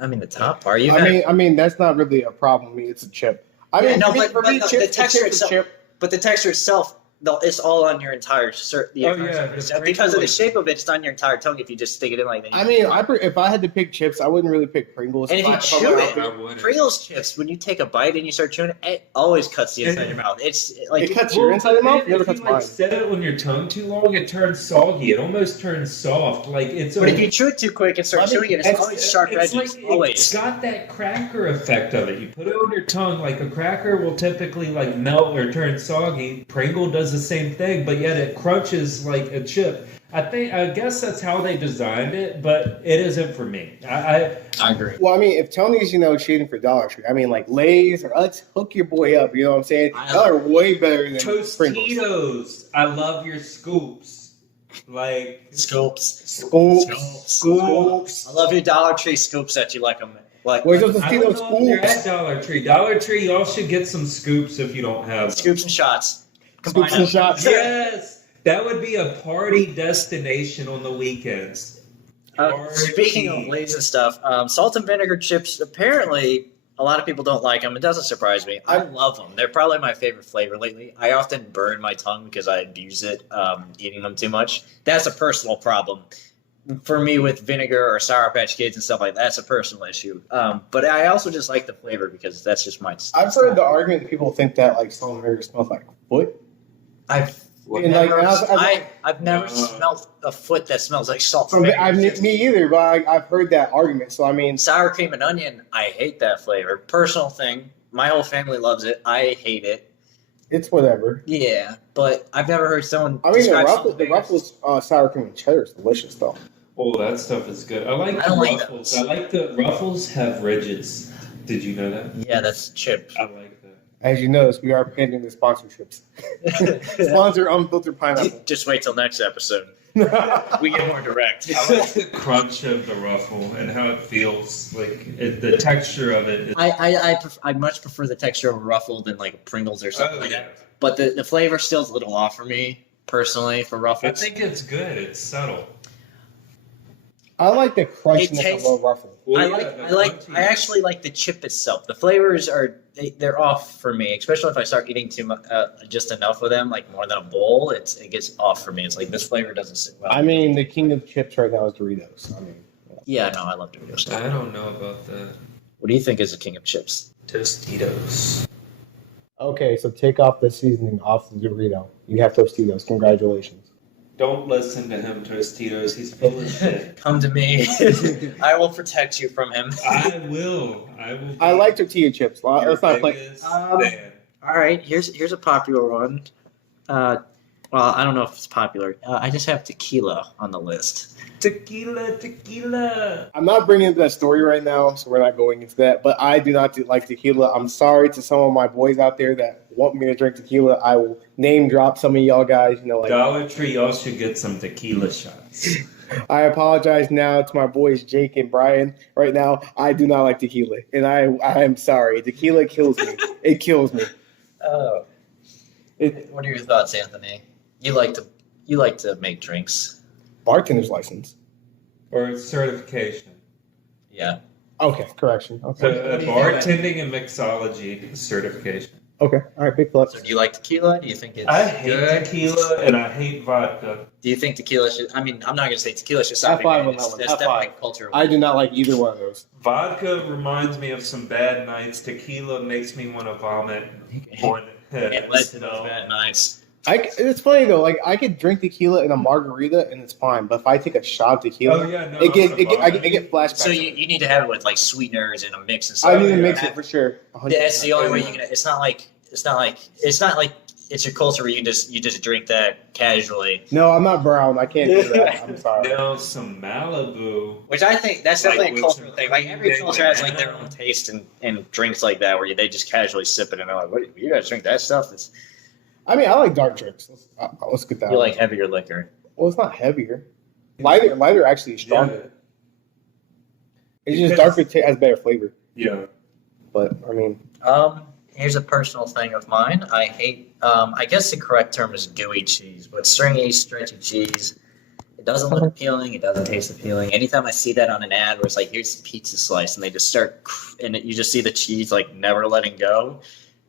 I mean, the top part. I mean, that's not really a problem. I mean, it's a chip. I mean, no, for me, the chips, texture chips is a itself. chip. But the texture itself, it's all on your entire yeah, the because of the Pringles- shape of it, it's on your entire tongue. If you just stick it in like that. I mean, if I had to pick chips, I wouldn't really pick Pringles. And if you I chew went it, out I wouldn't. Pringles chips, when you take a bite and you start chewing it, it always cuts the inside of your mouth. It's like It cuts your inside of the mouth. It never If you cuts mine. set it on your tongue too long, it turns soggy. It almost turns soft. Like it's. But if you chew it too quick and start chewing it, it's always sharp it's edges. like, Always. It's got that cracker effect of it. You put it on your tongue, like a cracker will typically like melt or turn soggy. Pringle does the same thing, but yet it crunches like a chip. I guess that's how they designed it, but it isn't for me. I agree. Well, I mean, if Tony's, shooting for Dollar Tree, I mean, like Lay's or let's hook your boy up. You know what I'm saying? Y'all are way better than Pringles. Tostitos. I love your scoops. Like Scoops. Scoops. I love your Dollar Tree scoops that you like them. Like Where's those I don't Tostitos know if they're at scoops? Dollar Tree. Dollar Tree, y'all should get some scoops if you don't have them. scoops and shots. Scoops and shots. Yes, that would be a party destination on the weekends. Speaking of Lay's and stuff, salt and vinegar chips apparently A lot of people don't like them. It doesn't surprise me. I love them. They're probably my favorite flavor lately. I often burn my tongue because I abuse it, eating them too much. That's a personal problem. For me, with vinegar or Sour Patch Kids and stuff like that, that's a personal issue. But I also just like the flavor because that's just my style. I've heard the argument that people think that like salt and vinegar smells like foot. I've never smelled a foot that smells like salt. Me either, but I've heard that argument. So I mean, sour cream and onion, I hate that flavor. Personal thing. My whole family loves it. I hate it. It's whatever. Yeah, but I've never heard someone. I mean, the Ruffles sour cream and cheddar is delicious, though. Oh, that stuff is good. I like the Ruffles. I like the Ruffles have ridges. Did you know that? Yeah, that's chip. I like that. As you notice, we are pending the sponsorships. Sponsor Unfiltered Pineapple. Just wait till next episode. We get more direct. I like the crunch of the Ruffle and how it feels. Like the texture of it. I much prefer the texture of a Ruffle than like a Pringles or something like that. But the flavor still's a little off for me personally for Ruffles. I think it's good. It's subtle. I like the crunchiness of a Ruffle. Well, I actually like the chip itself. The flavors they're off for me, especially if I start eating too much, just enough of them, like more than a bowl. It gets off for me. It's like this flavor doesn't sit well. I mean, the king of chips right now is Doritos. I mean, yeah, no, I love Doritos. I don't know about that. What do you think is the king of chips? Tostitos. Okay, so take off the seasoning off the Dorito. You have Tostitos. Congratulations. Don't listen to him, Tostitos. He's full of shit. Come to me. I will protect you from him. I will. I like tortilla chips. Let's not play. All right, here's a popular one. Well, I don't know if it's popular. I just have tequila on the list. Tequila. I'm not bringing into that story right now, so we're not going into that. But I do not like tequila. I'm sorry to some of my boys out there that want me to drink tequila. I will name drop some of y'all guys. Like Dollar Tree, y'all should get some tequila shots. I apologize now to my boys Jake and Brian. Right now, I do not like tequila, and I am sorry. Tequila kills me. It kills me. Oh. What are your thoughts, Anthony? You like to make drinks. Bartender's license. Or certification. Yeah. Okay, correction. Okay. So, bartending and mixology certification. Okay, all right, big plus. So do you like tequila? Do you think it's I hate good? tequila and I hate vodka. Do you think tequila should... I mean, I'm not going to say tequila should High stop. five on that one. That's High definitely five. culture. I do not like either one of those. Vodka reminds me of some bad nights. Tequila makes me want to vomit. More than It led to those bad nights. It's funny though. Like I could drink tequila in a margarita and it's fine, but if I take a shot of tequila, I get flashbacks. So you need to have it with like sweeteners and a mix and stuff. I need to mix it for sure. 100%. That's the only way you can. It's not like it's your culture where you just drink that casually. No, I'm not brown. I can't do that. I'm sorry. Now some Malibu. Which I think that's definitely Like a cultural thing. Like every with culture has like their banana. own taste and drinks like that where they just casually sip it and they're like, "What? You guys drink that stuff?" I mean, I like dark drinks. Let's get that. You like heavier liquor. Well, it's not heavier. Lighter actually is stronger. Yeah. It's just darker. Has better flavor. Yeah. But I mean, Here's a personal thing of mine. I hate. I guess the correct term is gooey cheese, but stringy, stretchy cheese. It doesn't look appealing. It doesn't taste appealing. Anytime I see that on an ad where it's like, "Here's a pizza slice," and they just start, and you just see the cheese like never letting go.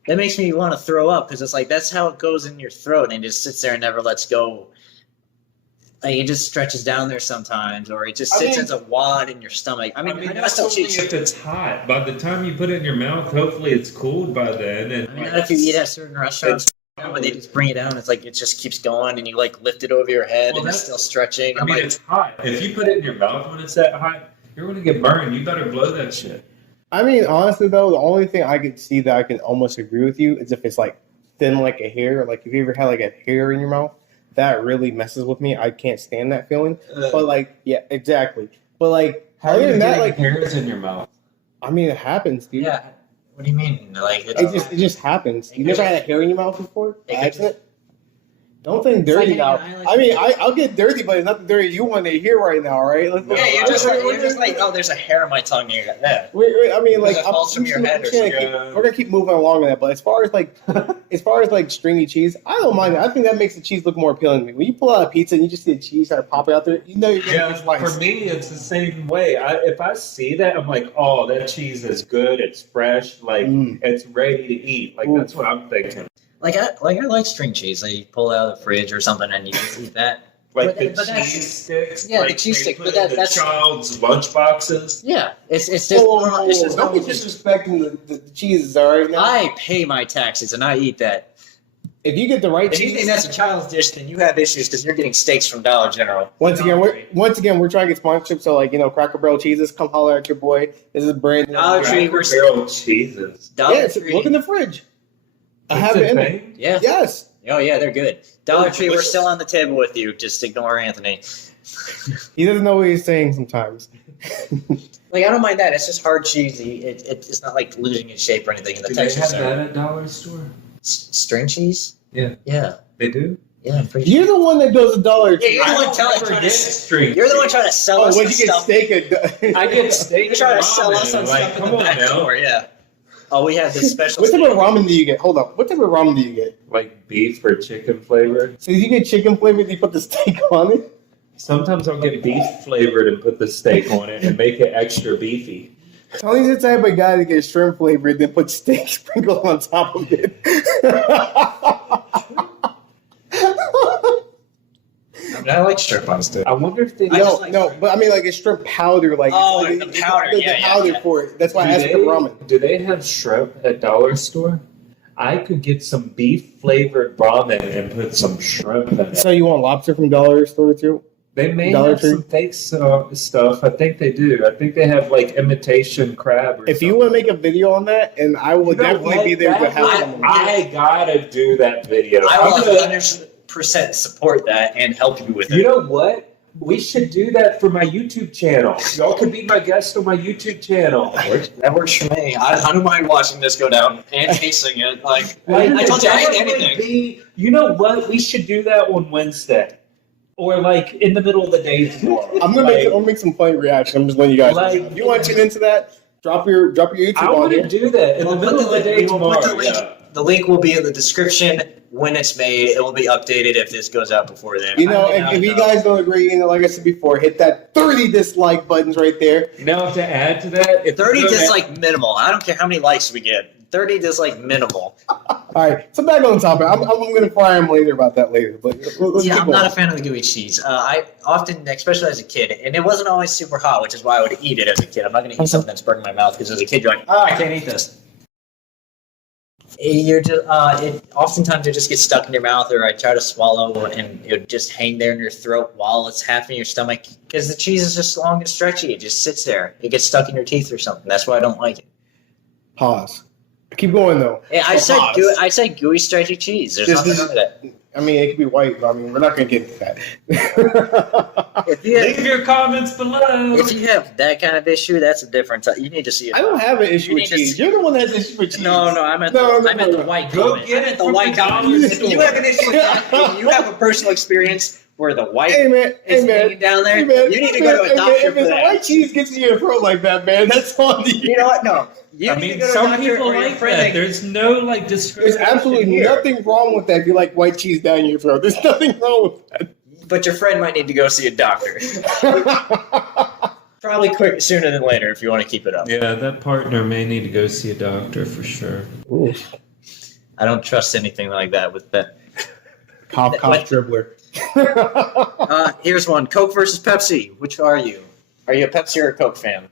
That makes me want to throw up because it's like that's how it goes in your throat and it just sits there and never lets go. Like it just stretches down there sometimes, or it just sits as a wad in your stomach. I mean that's only if it's hot. By the time you put it in your mouth, hopefully it's cooled by then. And I mean, if you eat at certain restaurants, when they just bring it down, it's like it just keeps going, and you like lift it over your head, and it's still stretching. I mean, it's hot. If you put it in your mouth when it's that hot, you're gonna get burned. You better blow that shit. I mean, honestly though, the only thing I could see that I can almost agree with you is if it's like thin like a hair. Like if you ever had like a hair in your mouth, that really messes with me. I can't stand that feeling. But like, yeah, exactly. But like, other than that, like hairs in your mouth. I mean, it happens, dude. Yeah. What do you mean? Like it just happens. You never had a hair in your mouth before? By accident? Don't think It's like dirty any now. island. I mean, I'll get dirty, but it's not the dirty you want to hear right now, right? Let's, Yeah, you're just like, oh, there's a hair on my tongue. You got that. wait, I mean, like, There's a pulse from your head or we're gonna keep moving along on that. But as far as like stringy cheese, I don't mind it. I think that makes the cheese look more appealing to me. When you pull out a pizza and you just see the cheese start popping out there, you know you're getting a slice. For me, it's the same way. If I see that, I'm like, oh, that cheese is good. It's fresh. Like, it's ready to eat. Like, that's what I'm thinking. Like I like string cheese. Like you pull it out of the fridge or something and you just eat that. Like But the that's- cheese sticks. yeah, like the cheese they stick, put but in the that's- child's lunch boxes. Yeah, it's just Oh, it's just don't be normal cheese. disrespecting the cheeses, all right? Now, I pay my taxes and I eat that. if you get the right If you cheese, think that's a child's dish, then you have issues because you're getting steaks from Dollar General. once again, we're trying to get sponsorship. So, like, Cracker Barrel cheeses, come holler at your boy. This is Brandon. Dollar Tree Cracker Barrel cheeses. Dollar Yeah, Tree. look in the fridge. I It's have a it in it. thing? Yeah. Yes. Oh yeah, they're good. Dollar They're Tree, we're delicious. still on the table with you. Just ignore Anthony. He doesn't know what he's saying sometimes. Like I don't mind that. It's just hard cheesy. It's not like losing its shape or anything. And the Do they texture's have there. that at Dollar Store? String cheese? Yeah. Yeah. They do? Yeah. I'm pretty You're the one that goes to Dollar Tree. Yeah, you're the one don't trying ever to get string You're the one cheese. trying to sell Oh, us when the you get stuff. steak at I get steak. You're trying to and sell us ramen. on Like, stuff in come the on back now. door. Yeah. Oh, we have this special. What type steak. of ramen do you get? Hold up. What type of ramen do you get? Like beef or chicken flavor. So you get chicken flavored, you put the steak on it? Sometimes I'll get beef flavored and put the steak on it and make it extra beefy. Tony's the type of guy to get shrimp flavored, then put steak sprinkled on top of it. I like shrimp on steak. I wonder if they I just like No, shrimp. but I mean like a shrimp powder, like Oh, like, the powder, the yeah, powder yeah. for it. That's why I do asked they, for ramen. do they have shrimp at Dollar Store? I could get some beef flavored ramen and put some shrimp in it. So you want lobster from Dollar Store too? They may Dollar have Tree? some fake stuff. I think they do. I think they have like imitation crab. Or If you want to make a video on that, and I will definitely be there to help them. I gotta do that video. I I'm will gonna- 100% support that and help you with it. You know what? We should do that for my YouTube channel. Y'all could be my guest on my YouTube channel. That works for me. I don't mind watching this go down and tasting it. Like I told you, I That ate would anything. you know what? We should do that on Wednesday. Or like in the middle of the day tomorrow. I'm gonna make some funny reaction. I'm just letting you guys. Like- know. If you want to tune into that? Drop your YouTube I on want here. to do that in the We'll middle put of the day we'll put tomorrow. the link. Yeah. The link will be in the description when it's made. It will be updated if this goes out before then. You know, I if you guys don't agree, like I said before, hit that 30 dislike buttons right there. Now to add to that, if 30 you go to- dislike minimal. I don't care how many likes we get. 30 dislike minimal. All right, so back on the topic. I'm going to fire him later about that later. But let's Yeah, keep I'm not a going. fan of the gooey cheese. I often, especially as a kid, and it wasn't always super hot, which is why I would eat it as a kid. I'm not going to eat something that's burning my mouth because as a kid you're like, oh, I can't eat this. You're just, oftentimes it just gets stuck in your mouth, or I try to swallow and it would just hang there in your throat while it's half in your stomach because the cheese is just long and stretchy. It just sits there. It gets stuck in your teeth or something. That's why I don't like it. Pause. Keep going though. Yeah, I So said pause. I said gooey, stretchy cheese. There's This nothing is- wrong with that. I mean, it could be white, but I mean, we're not going to get into that. If you have, leave your comments below. if you have that kind of issue, that's a different. You need to see it. I don't have an issue You with need to cheese. see- You're the one that has an issue with cheese. No, I meant No, I meant no. the white Go comment. get I meant it the from white the comment. dollar If you have an issue with that, if you have a personal experience where the white Hey man, is hey man, hanging down there, hey man, you need to hey, go to man, a doctor If for the that. white cheese gets in your throat like that, man, that's on you. You know what? No, you I need to mean, go to a some doctor people or your like friend that. There's no like There's discrimination absolutely here. nothing wrong with that if you like white cheese down your throat. There's nothing wrong with that. But your friend might need to go see a doctor. Probably quick, sooner than later if you want to keep it up. Yeah, that partner may need to go see a doctor for sure. I don't trust anything like that with that. Cough, What? dribbler. Here's one: Coke versus Pepsi. Which are you? Are you a Pepsi or a Coke fan?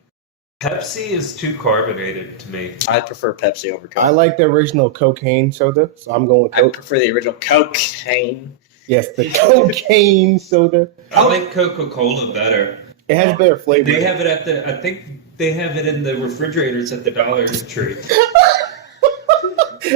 Pepsi is too carbonated to me. I prefer Pepsi over Coke. I like the original cocaine soda, so I'm going with I Coke. prefer the original cocaine. Yes, the cocaine soda. I like Coca-Cola better. It has better flavor. They have it at the. I think they have it in the refrigerators at the Dollar Tree.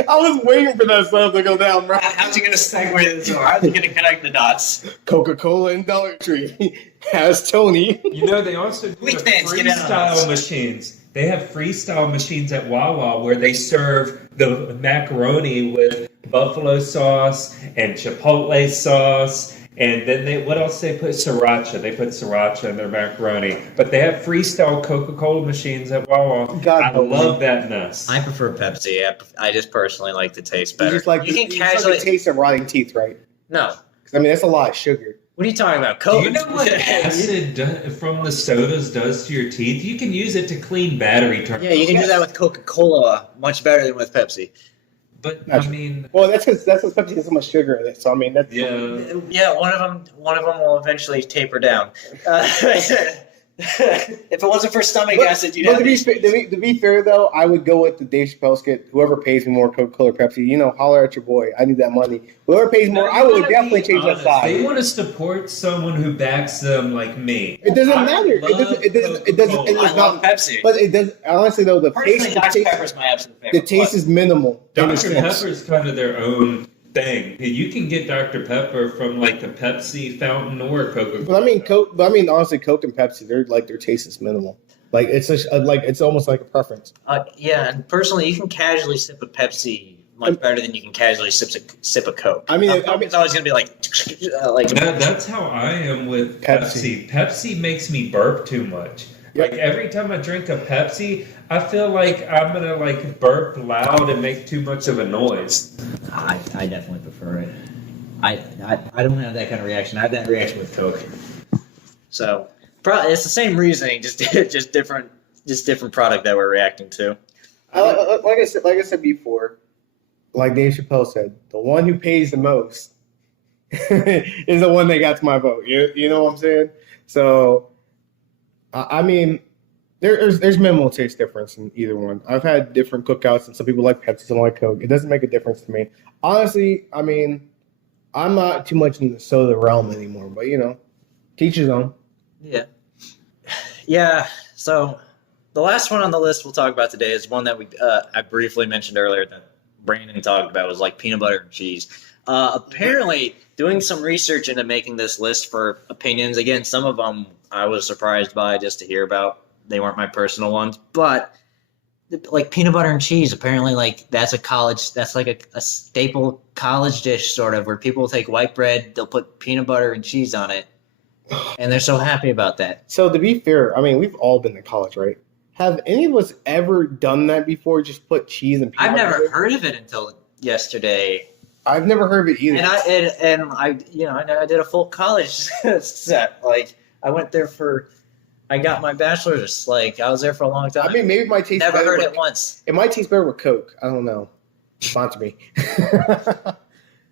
I was waiting for that stuff to go down, bro. How's he going to segue this? How's he going to connect the dots? Coca-Cola and Dollar Tree has Tony. You know, they also do Weak the fans, get in on freestyle this. machines. They have freestyle machines at Wawa where they serve the macaroni with buffalo sauce and chipotle sauce. And then what else they put? Sriracha. They put sriracha in their macaroni. But they have freestyle Coca-Cola machines at Wawa. God, I love that mess. I prefer Pepsi. I just personally like the taste You better. just like you can you casually just like the taste of rotting teeth, right? no. 'Cause, I mean, that's a lot of sugar. What are you talking about? Do Coke. you know what acid from the sodas does to your teeth? You can use it to clean battery terminals. Yeah, you can do that with Coca-Cola much better than with Pepsi. But I mean, Well, that's because Pepsi has so much sugar in it. So I mean, that's Yeah, one of them will eventually taper down. If it wasn't for stomach acid, you'd But have to be fair, though, I would go with the Dave Chappelle skit. Whoever pays me more, Coca-Cola or Pepsi, holler at your boy. I need that money. Whoever pays more, I would definitely change that side. They want to support someone who backs them like me. It doesn't matter. It doesn't. It I is love not. Pepsi. But it does. Honestly, though, the Personally, Dr. taste, Pepper's my absolute favorite. the taste is minimal. in a Dr. sense. Pepper's kind of their own thing. You can get Dr. Pepper from like the Pepsi fountain or Coca-Cola. But I mean, Coke. But I mean, honestly, Coke and Pepsi, their taste is minimal. Like it's it's almost like a preference. Yeah, and personally, you can casually sip a Pepsi much better than you can casually sip a Coke. I mean, it's always going to be like That's how I am with Pepsi. Pepsi makes me burp too much. Yep. Like every time I drink a Pepsi, I feel like I'm gonna like burp loud and make too much of a noise. I definitely prefer it. I don't have that kind of reaction. I have that reaction with Coke. So probably it's the same reasoning, just different product that we're reacting to. Like I said before, like Dave Chappelle said, the one who pays the most is the one that got my vote. You know what I'm saying? So, I mean, there's minimal taste difference in either one. I've had different cookouts, and some people like Pepsi, some like Coke. It doesn't make a difference to me. Honestly, I mean, I'm not too much in the soda realm anymore, but teach his own. Yeah. Yeah. So the last one on the list we'll talk about today is one that I briefly mentioned earlier that Brandon talked about, was like peanut butter and cheese. Apparently, doing some research into making this list for opinions. Again, some of them I was surprised by just to hear about. They weren't my personal ones, but like peanut butter and cheese, apparently like that's like a staple college dish sort of, where people take white bread, they'll put peanut butter and cheese on it, and they're so happy about that. So to be fair, I mean, we've all been to college, right? Have any of us ever done that before? Just put cheese and peanut I've butter? never heard of it until yesterday. I've never heard of it either. And I did a full college set. Like I went there I got my bachelor's. Like I was there for a long time. I mean, maybe it might taste Never better heard with, it once. It might taste better with Coke. I don't know. Sponsor me.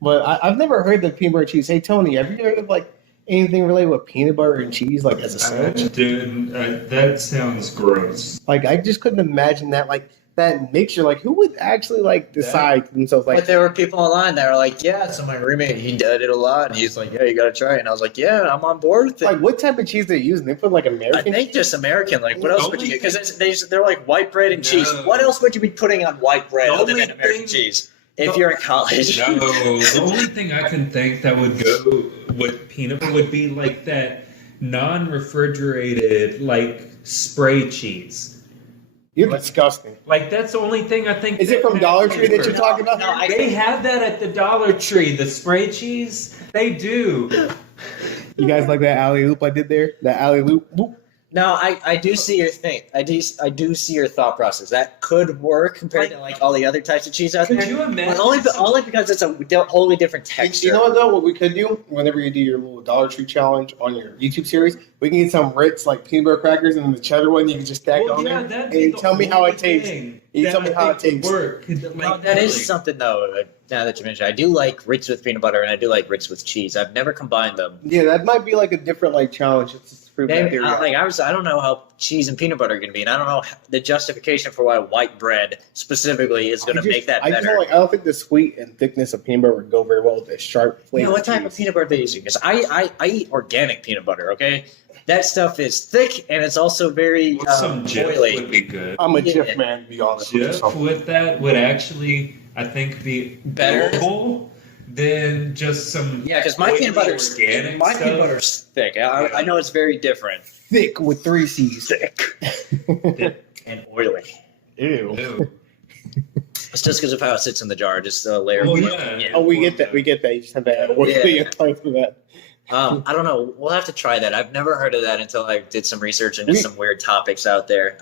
But I've never heard the peanut butter and cheese. Hey Tony, have you heard of like anything related with peanut butter and cheese, like as a sandwich? Dude, that sounds gross. Like I just couldn't imagine that. Like that mixture. Like who would actually like decide to themselves like? But there were people online that were like, "Yeah." So my roommate, he did it a lot, and he's like, "Yeah, you got to try it." And I was like, "Yeah, I'm on board with it." Like what type of cheese they using? They put like I American. think just American. Like, what else would you get? Because they're like white bread and cheese. What else would you be putting on white bread other than American cheese? If you're in college. No, the only thing I can think that would go with peanut butter would be like that non-refrigerated like spray cheese. You're disgusting. Like that's the only thing I think. Is it from Dollar Tree that you're talking about? No, They have that at the Dollar Tree. The spray cheese, they do. You guys like that alley loop I did there? That alley loop. Whoop. No, I do see your thing. I do see your thought process. That could work compared to like all the other types of cheese out there. Could you imagine? But only because it's a wholly different texture. You know what though? What we could do whenever you do your little Dollar Tree challenge on your YouTube series, we can get some Ritz like peanut butter crackers and then the cheddar one you can just stack on there. And you tell me how it tastes. You tell me how it tastes. Work. No, that is something though. Now that you mention, I do like Ritz with peanut butter and I do like Ritz with cheese. I've never combined them. Yeah, that might be like a different like challenge. It's just prove that Maybe, theory. I don't know how cheese and peanut butter are going to be, and I don't know the justification for why white bread specifically is going to make that I just better. don't I don't think the sweet and thickness of peanut butter would go very well with the sharp flavor. Yeah, what type of peanut butter are they using? Because I eat organic peanut butter. Okay, that stuff is thick and it's also very Some Jif oily. would be good. I'm a Yeah. Jif man, to be honest with Jif you. with that would actually, I think, be Better? doable than just some. Yeah, because my oily peanut butter's organic my stuff. peanut butter's thick. I know it's very different. Thick with 3 C's. Thick and oily. Ew. Ew. It's just because of how it sits in the jar, just a layer. Oh, of yeah. Oh, we get that. We get that. You just have to work Yeah. time for that. I don't know. We'll have to try that. I've never heard of that until I did some research into some weird topics out there.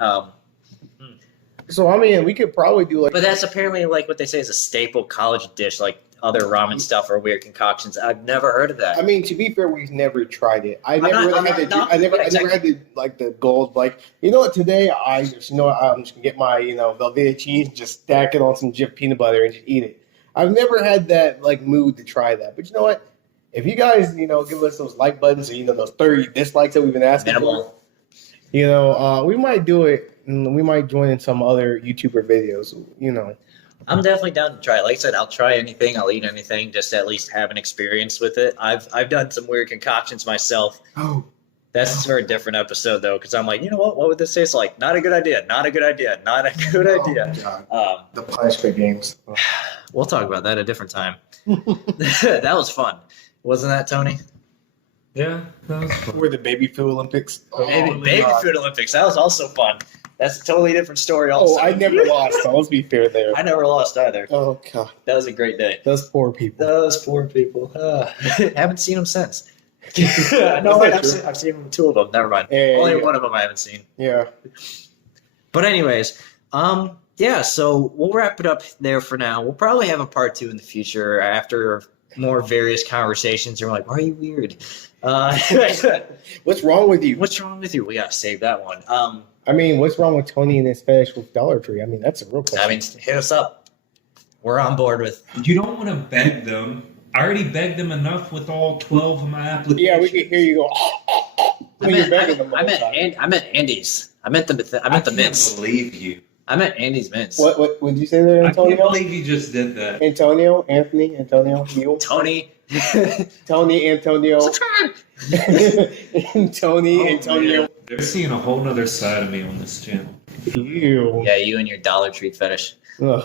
So, I mean, we could probably do like. But that's apparently like what they say is a staple college dish, like other ramen stuff or weird concoctions. I've never heard of that. I mean, to be fair, we've never tried it. I I'm never not- really I'm had not the. knocking I never it, had the like the gold. Like, you know what? Today, I'm just gonna get my Velveeta cheese, just stack it on some Jif peanut butter, and just eat it. I've never had that like mood to try that. But you know what? If you guys give us those like buttons or those 30 dislikes that we've been asking Minimal. for, we might do it. And we might join in some other YouTuber videos. I'm definitely down to try it. Like I said, I'll try anything. I'll eat anything, just to at least have an experience with it. I've done some weird concoctions myself. Oh. That's for a different episode though, because I'm like, you know what? What would this taste like? Not a good idea. Not a good idea. Not a good idea. God. The punishment games. Oh. We'll talk about that a different time. That was fun, wasn't that, Tony? Yeah, that was fun. We're the baby food Olympics. Baby food Olympics. That was also fun. That's a totally different story. Oh, Also, I never lost. So let's be fair there. I never lost either. Oh God, That was a great day. those poor people. Those poor people. Haven't seen them since. No, I've seen two of them. Never mind. Only one of them I haven't seen. Yeah. But anyways, yeah. So we'll wrap it up there for now. We'll probably have a part 2 in the future after more various conversations. You're like, why are you weird? What's wrong with you? What's wrong with you? We gotta save that one. I mean, what's wrong with Tony and his fetish with Dollar Tree? I mean, that's a real question. I mean, hit us up. We're on board with. You don't want to beg them. I already begged them enough with all 12 of my applications. Yeah, we can hear you go. When you're begging them. I meant Andy's. I meant the I can't mints. believe you. I meant Andy's mints. What would you say there, I can't Antonio? believe you just did that. Antonio, Anthony, Antonio, you, Tony. Tony, Antonio, Tony, Oh, Antonio. man. They're seeing a whole nother side of me on this channel. You. Yeah, you and your Dollar Tree fetish. Ugh.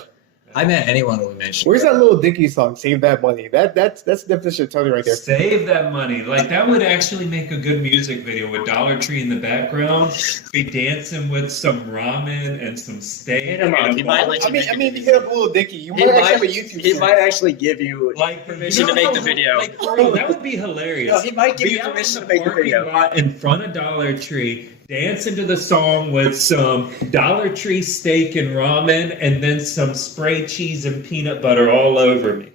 I meant anyone we mentioned. Where's that little Dicky song? Save that money. That's the definition of Tony right there. Save that money. Like, that would actually make a good music video with Dollar Tree in the background. Be dancing with some ramen and some steak. Hit him up. He might let you I mean, you hit up little Dicky. You He might actually have a YouTube. he might actually give you Like, permission to make the video. Like, bro, that would be hilarious. No, he might give Be you out permission in to make the parking video. lot in front of Dollar Tree, dance into the song with some Dollar Tree steak and ramen, and then some spray cheese and peanut butter all over me.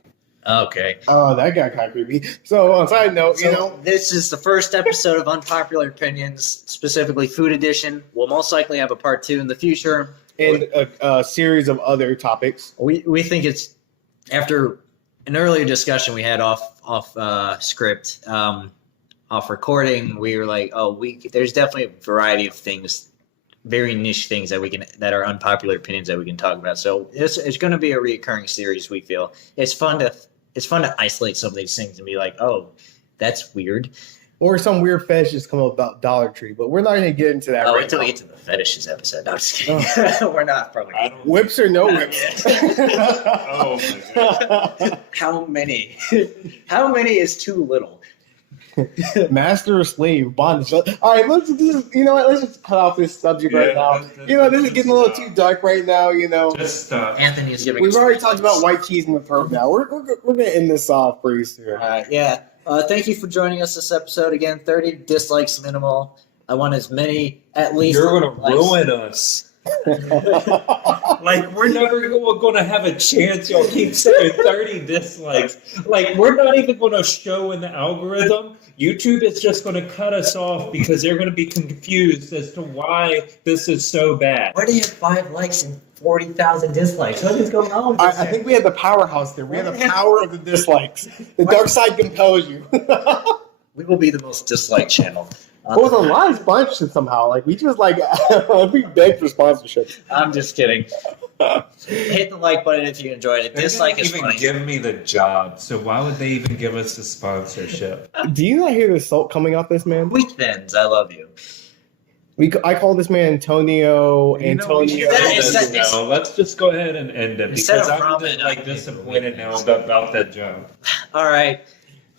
Okay. Oh, that got kind of creepy. So, on a side note, So this is the first episode of Unpopular Opinions, specifically Food Edition. We'll most likely have a part 2 in the future. and a series of other topics. We think it's after an earlier discussion we had off script, off recording. We were like, there's definitely a variety of things, very niche things that are unpopular opinions that we can talk about. So it's going to be a reoccurring series. We feel it's fun to isolate some of these things and be like, oh, that's weird. Or some weird fetish just come up about Dollar Tree, but we're not going to get into that right Until now. we get to the fetishes episode. No, I'm just kidding. We're not probably. I don't. Whips or no Not whips? Oh my god. How many? How many is too little? Master or slave, bondage. All right, let's just cut off this subject right now. This is getting a little too dark right now. Just stop. Anthony is giving. We've us already talked advice. about white cheese in the throat now. We're going to end this off pretty soon. Yeah. Thank you for joining us this episode. Again, 30 dislikes minimal. I want as many, at least. You're gonna likes. ruin us. Like, we're never going to have a chance. Y'all keep saying 30 dislikes. Like, we're not even going to show in the algorithm. YouTube is just going to cut us off because they're going to be confused as to why this is so bad. Where do you have 5 likes and 40,000 dislikes? What is going on with this? I think we had the powerhouse there. We had the power of the dislikes. The dark side compels you. We will be the most disliked channel. But with a lot of sponsorship somehow. Like, we just, we beg for sponsorship. I'm just kidding. Hit the like button if you enjoyed it. They Dislike didn't is even funny. give me the job, so why would they even give us a sponsorship? Do you not hear the salt coming off this man? Weekends, I love you. I call this man Antonio. You know, we should Instead of- end this instead- now. Let's just go ahead and end it Instead because of I'm ramen, just, like, disappointed now about that job. All right.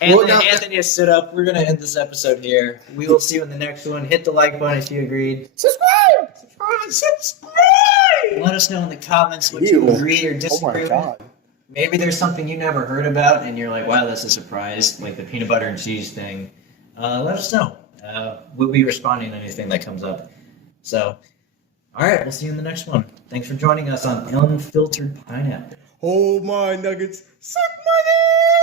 Well, Anthony, now- Anthony has stood up. We're going to end this episode here. We will see you in the next one. Hit the like button if you agreed. Subscribe! Subscribe! Let us know in the comments what Ew. you agree or Oh disagree my with. god. Maybe there's something you never heard about and you're like, wow, that's a surprise, like the peanut butter and cheese thing. Let us know. We'll be responding to anything that comes up. So, all right, we'll see you in the next one. Thanks for joining us on Unfiltered Pineapple. Oh my nuggets. Suck my dick.